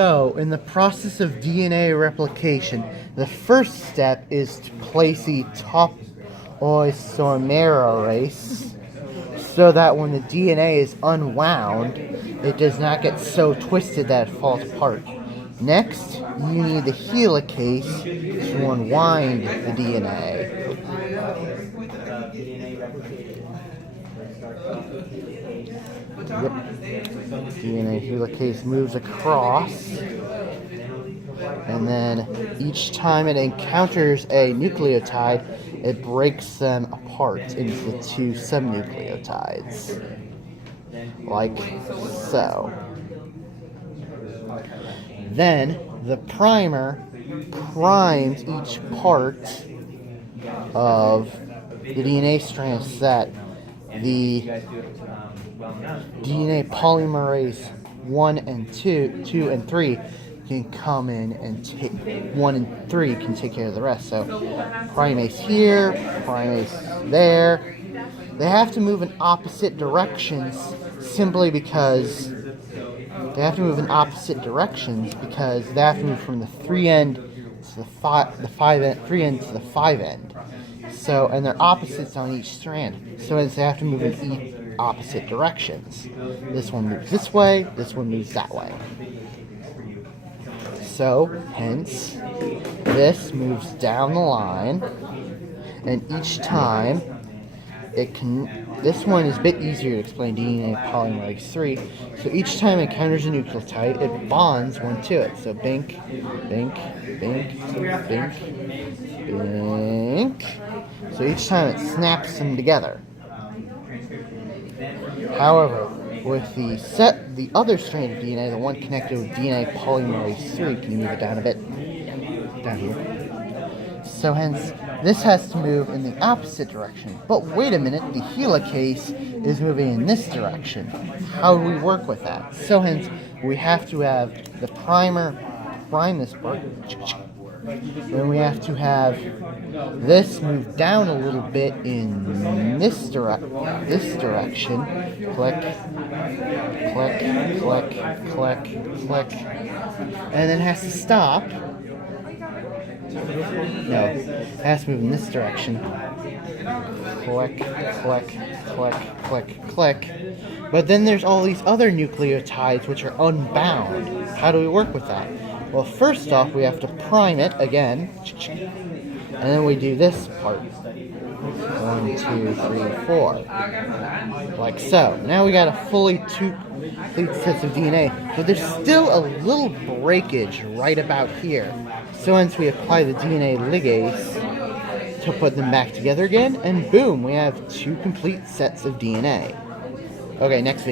So, in the process of DNA replication, the first step is to place the topoisomerase so that when the DNA is unwound, it does not get so twisted that it falls apart. Next, you need the helicase to unwind the DNA. Yep. DNA helicase moves across, and then each time it encounters a nucleotide, it breaks them apart into the two subnucleotides, like so. Then the primer primes each part of the DNA strand so that the DNA polymerase 1 and 2 and 3 can come in and take 1 and 3 can take care of the rest. So primase here, primase there. They have to move in opposite directions simply because they have to move from the 3 end to the 5 end, 3 end to the 5 end. So, and they're opposites on each strand. So they have to move in opposite directions. This one moves this way, this one moves that way. So, hence, this moves down the line, and each time it can. This one is a bit easier to explain, DNA polymerase 3. So each time it encounters a nucleotide, it bonds one to it. So bink, bink, bink, bink, bink. So each time it snaps them together. However, with the other strand of DNA, the one connected with DNA polymerase 3, can you move it down a bit? Down here. So hence, this has to move in the opposite direction. But wait a minute, the helicase is moving in this direction. How do we work with that? So hence, we have to have the primer prime this part. Then we have to have this move down a little bit in this direction. Click, click, click, click, click. And then it has to stop. No, it has to move in this direction. Click, click, click, click, click. But then there's all these other nucleotides which are unbound. How do we work with that? Well, first off, we have to prime it again. And then we do this part. 1, 2, 3, 4. Like so. Now we got a fully two complete sets of DNA. But there's still a little breakage right about here. So once we apply the DNA ligase to put them back together again, and boom, we have two complete sets of DNA. Okay, next video.